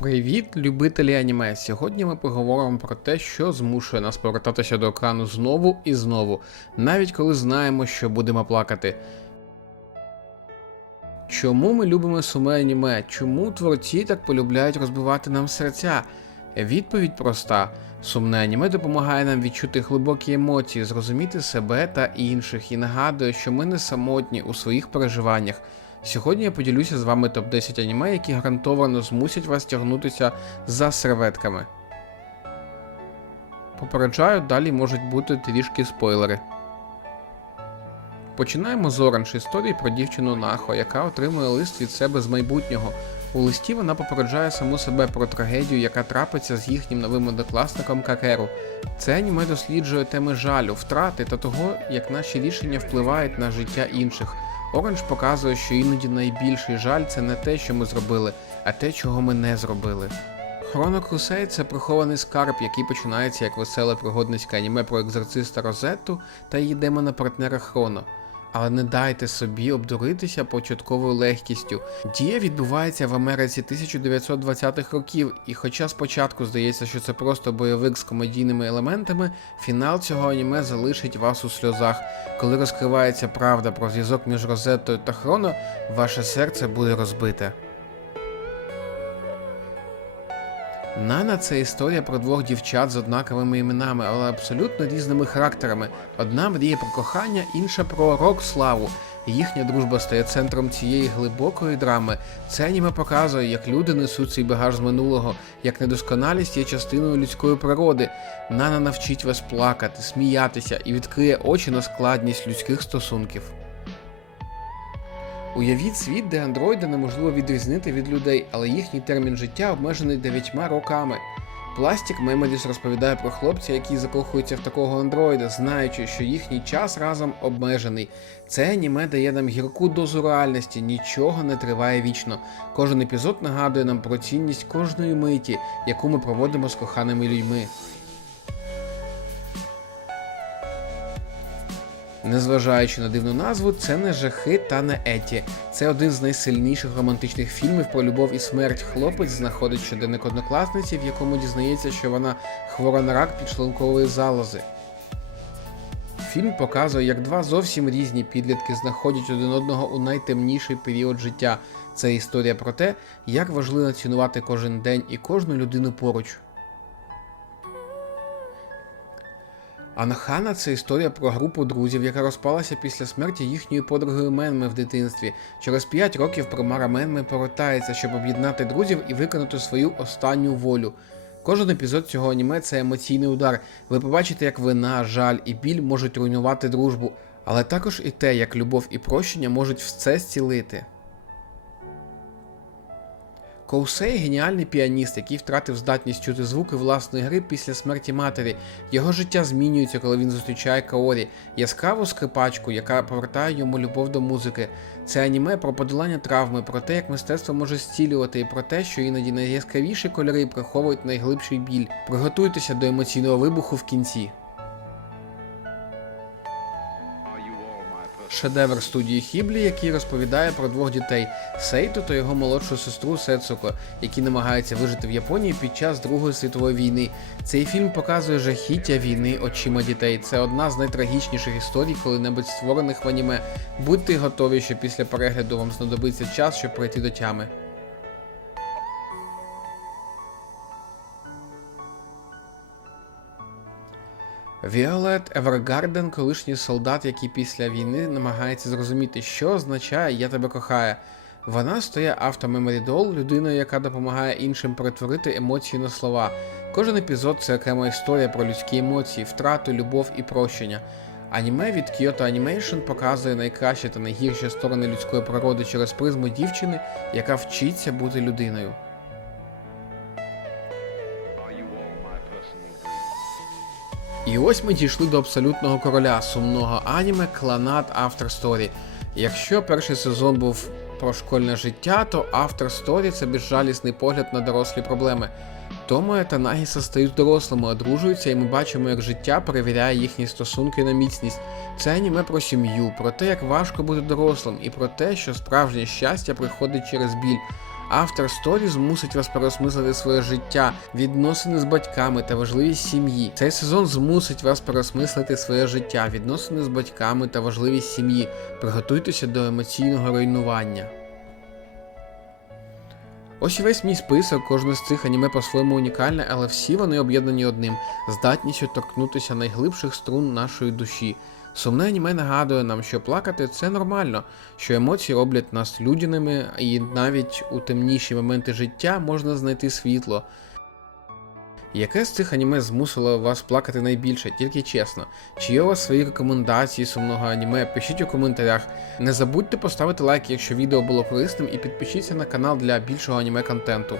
Привіт, любителі аніме! Сьогодні ми поговоримо про те, що змушує нас повертатися до екрану знову і знову, навіть коли знаємо, що будемо плакати. Чому ми любимо суме аніме? Чому творці так полюбляють розбивати нам серця? Відповідь проста: сумне аніме допомагає нам відчути глибокі емоції, зрозуміти себе та інших і нагадує, що ми не самотні у своїх переживаннях. Сьогодні я поділюся з вами топ-10 аніме, які гарантовано змусять вас тягнутися за серветками. Попереджаю, далі можуть бути трішки спойлери. Починаємо з оранж історії про дівчину Нахо, яка отримує лист від себе з майбутнього. У листі вона попереджає саму себе про трагедію, яка трапиться з їхнім новим однокласником Какеру. Це аніме досліджує теми жалю, втрати та того, як наші рішення впливають на життя інших. Оранж показує, що іноді найбільший жаль це не те, що ми зробили, а те, чого ми не зробили. Хроно Крусей це прихований скарб, який починається як веселе пригодницьке аніме про екзорциста Розетту та її демона партнера Хроно. Але не дайте собі обдуритися початковою легкістю. Дія відбувається в Америці 1920-х років, і хоча спочатку здається, що це просто бойовик з комедійними елементами, фінал цього аніме залишить вас у сльозах. Коли розкривається правда про зв'язок між Розеттою та Хроно, ваше серце буде розбите. Нана це історія про двох дівчат з однаковими іменами, але абсолютно різними характерами. Одна мріє про кохання, інша про рок славу. Їхня дружба стає центром цієї глибокої драми. Це аніме показує, як люди несуть свій багаж з минулого, як недосконалість є частиною людської природи. Нана навчить вас плакати, сміятися і відкриє очі на складність людських стосунків. Уявіть світ, де андроїда неможливо відрізнити від людей, але їхній термін життя обмежений 9 роками. Пластик Меморіс розповідає про хлопця, який закохується в такого андроїда, знаючи, що їхній час разом обмежений. Це аніме дає нам гірку дозу реальності, нічого не триває вічно. Кожен епізод нагадує нам про цінність кожної миті, яку ми проводимо з коханими людьми. Незважаючи на дивну назву, це не жахи та не еті. Це один з найсильніших романтичних фільмів про любов і смерть. Хлопець знаходить щоденник однокласниці, в якому дізнається, що вона хвора на рак підшлункової залози. Фільм показує, як два зовсім різні підлітки знаходять один одного у найтемніший період життя. Це історія про те, як важливо цінувати кожен день і кожну людину поруч. Анахана це історія про групу друзів, яка розпалася після смерті їхньої подруги Менми в дитинстві. Через 5 років примара Менми повертається, щоб об'єднати друзів і виконати свою останню волю. Кожен епізод цього аніме це емоційний удар. Ви побачите, як вина, жаль і біль можуть руйнувати дружбу, але також і те, як любов і прощення можуть все зцілити. Коусей геніальний піаніст, який втратив здатність чути звуки власної гри після смерті матері. Його життя змінюється, коли він зустрічає Каорі, яскраву скрипачку, яка повертає йому любов до музики. Це аніме про подолання травми, про те, як мистецтво може зцілювати, і про те, що іноді найяскравіші кольори приховують найглибший біль. Приготуйтеся до емоційного вибуху в кінці. Шедевр студії Хіблі, який розповідає про двох дітей Сейто та його молодшу сестру Сецуко, які намагаються вижити в Японії під час Другої світової війни. Цей фільм показує жахіття війни очима дітей. Це одна з найтрагічніших історій, коли-небудь створених в аніме. Будьте готові, що після перегляду вам знадобиться час, щоб прийти до тями. Віолет Евергарден, колишній солдат, який після війни намагається зрозуміти, що означає Я тебе кохаю. Вона стає автомеморідол, людиною, яка допомагає іншим перетворити емоції на слова. Кожен епізод це окрема історія про людські емоції, втрату, любов і прощення. Аніме від Kyoto Animation показує найкращі та найгірші сторони людської природи через призму дівчини, яка вчиться бути людиною. І ось ми дійшли до абсолютного короля сумного аніме Кланат After Story. Якщо перший сезон був про школьне життя, то After Story це безжалісний погляд на дорослі проблеми. Томо та Нагіса стають дорослими, одружуються, і ми бачимо, як життя перевіряє їхні стосунки на міцність. Це аніме про сім'ю, про те, як важко бути дорослим, і про те, що справжнє щастя приходить через біль. Автор сторі змусить вас переосмислити своє життя, відносини з батьками та важливість сім'ї. Цей сезон змусить вас переосмислити своє життя, відносини з батьками та важливість сім'ї. Приготуйтеся до емоційного руйнування. Ось весь мій список, кожне з цих аніме по-своєму унікальне, але всі вони об'єднані одним здатністю торкнутися найглибших струн нашої душі. Сумне аніме нагадує нам, що плакати це нормально, що емоції роблять нас людяними, і навіть у темніші моменти життя можна знайти світло. Яке з цих аніме змусило вас плакати найбільше, тільки чесно? Чи є у вас свої рекомендації сумного аніме? Пишіть у коментарях. Не забудьте поставити лайк, якщо відео було корисним, і підпишіться на канал для більшого аніме контенту.